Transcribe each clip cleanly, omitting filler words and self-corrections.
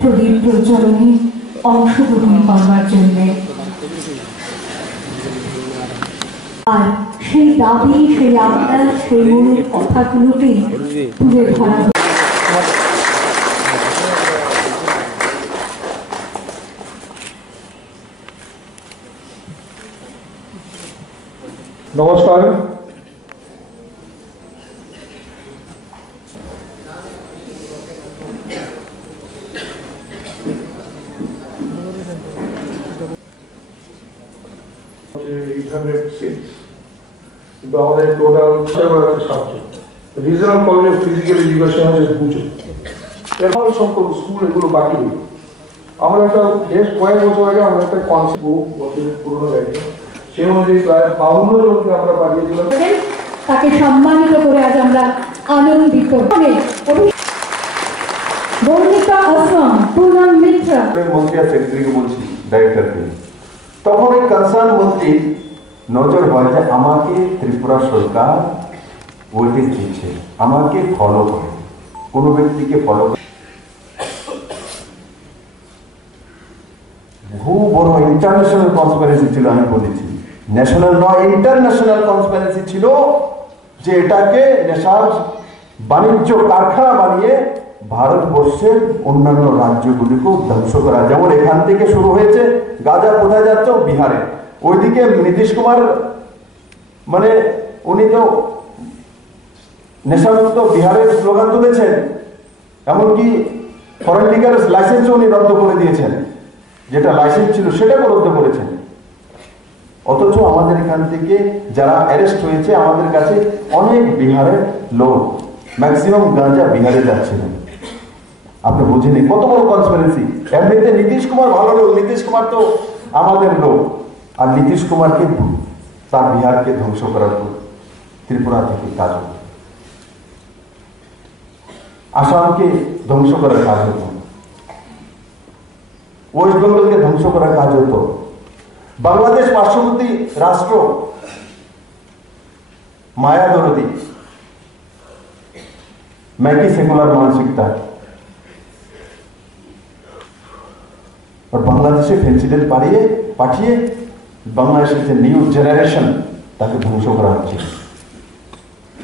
প্রদীপ প্রজ্বলনে অংশগ্রহণ করবার জন্য। আর সেই দাবি, সেই আবদার, সেই মনের কথাগুলোকে তুলে ধরা। নমস্কার। কিন্তু আমাদের total subject regional college of physical education হচ্ছে দুটো। এখন সকল স্কুল এগুলো বাকি নেই। আমরা একটা বেশ কয়েক বছর আগে আমরা একটা কনসেপ্ট বছরের পুরোনো জায়গা সেই অনুযায়ী প্রায় 52 জনকে আমরা পাঠিয়েছিলাম। তাকে সম্মানিত করে আজ আমরা আনন্দিত। বর্ণিকা আশ্রম পূর্ণাম মিত্র মন্ত্রী আর সেক্রেটারিকে বলছি, ডাইরেক্টরকে, তখন এই কনসার্ন মন্ত্রী নজর হয় যে আমাকে ত্রিপুরা সরকার ওয়েটেজ দিচ্ছে, আমাকে ফলো করে, কোনো ব্যক্তিকে ফলো করে। বহু বড় ইন্টারন্যাশনাল কনসপিরেসি ছিল, আমি বলেছি ন্যাশনাল নয় ইন্টারন্যাশনাল কনসপিরেসি ছিল, যে এটাকে নেশার বাণিজ্য কারখানা বানিয়ে ভারতবর্ষের অন্যান্য রাজ্যগুলিকেও ধ্বংস করা। যেমন এখান থেকে শুরু হয়েছে, গাঁজা কোথায় যাচ্ছে? বিহারে। ওইদিকে নীতিশ কুমার মানে উনি তো নেশামুক্ত বিহারের স্লোগান তুলেছেন, এমনকি ফরেন লিগার লাইসেন্স উনি রদ্দ করে দিয়েছেন, যেটা লাইসেন্স ছিল সেটাকে রদ্দ করেছেন। অথচ আমাদের এখান থেকে যারা অ্যারেস্ট হয়েছে, আমাদের কাছে অনেক বিহারের লোক, ম্যাক্সিমাম গাঁজা বিহারে যাচ্ছিল। আপনি বুঝেনি কত বড় কনসপিরেসি। এমনিতে নীতিশ কুমার ভালো লোক, নীতিশ কুমার তো আমাদের লোক, আর নীতিশ কুমারকে তার বিহারকে ধ্বংস করার ত্রিপুরা থেকে কাজ হতো, আসামকে ধ্বংস করার কাজ হতো, ওয়েস্ট বেঙ্গলকে ধ্বংস করার কাজ হতো। বাংলাদেশ পার্শ্ববর্তী রাষ্ট্র, মায়া দরদি, मैकी सेकुलर मानसिकता, और बांग्लादेशे फेंसिडेल पाठिए बांग्लादेशेर जे निउ जेनारेशन ताके ध्वंस करा हच्छे।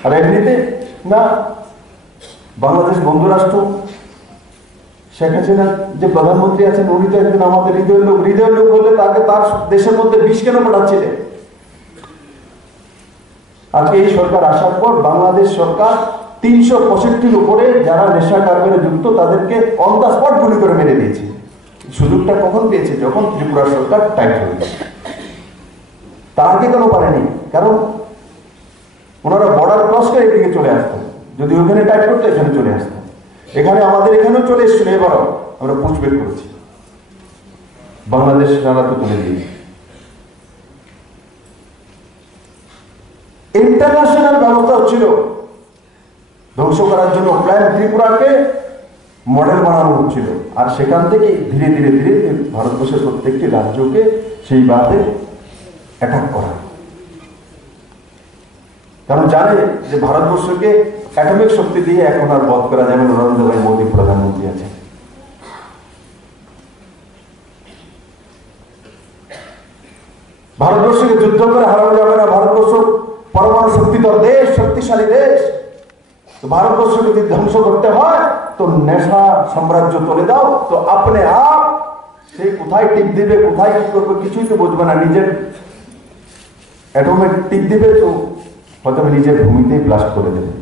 और एमनिते ना बांग्लादेश बंधु राष्ट्र शेख हासिना जे प्रधानमंत्री आছেন উনি তো একদিন আমাদের হৃদয়ের লোক বলে তাকে তার দেশের মধ্যে বিষ কেন পাঠাচ্ছিলেন? আজকে এই সরকার আসার পর বাংলাদেশ সরকার 365 উপরে যারা নেশা কারবারে যুক্ত তাদেরকে অন দ্য স্পট গুলি করে মেরে দিয়েছে। সুযোগটা কখন পেয়েছে? যখন ত্রিপুরা সরকার টাইট হয়েছে। তার আগে কেন পারেনি? কারণ ওনারা বর্ডার ক্রস করে এদিকে চলে আসতেন, যদি ওখানে টাইট করতো এখানে চলে আসতেন। এখানে আমাদের এখানেও চলে এসেছিল, এবারও আমরা পুষবেক করেছি, বাংলাদেশ সেনারা তো তুলে দিয়েছে। ইন্টারন্যাশনাল ব্যবস্থা হচ্ছিল ধ্বংস করার জন্য, প্ল্যান ত্রিপুরাকে মডেল বানানো হচ্ছিল, আর সেখান থেকে ধীরে ধীরে ধীরে ভারতবর্ষের প্রত্যেকটি রাজ্যকে সেইভাবে অ্যাটাক করা। কারণ জানে যে ভারতবর্ষকে অ্যাটমিক শক্তি দিয়ে এখন আর বধ করা যাবে। নরেন্দ্র ভাই মোদী প্রধানমন্ত্রী আছে। ভারতবর্ষকে যুদ্ধ করে হারানো যাবে না। ভারতবর্ষ পরমাণু শক্তিধর দেশ, শক্তিশালী দেশ। তো ভারতবর্ষকে যদি ধ্বংস করতে হয় তো নেশা সাম্রাজ্য তুলে দাও, তো আপনি আপ সে কোথায় টিপ দিবে, কোথায় কি করবে কিছুই তো বুঝবে না। নিজের অ্যাটমিক টিপ দিবে তো হয়তো নিজের ভূমিতেই ব্লাস্ট করে দেবে।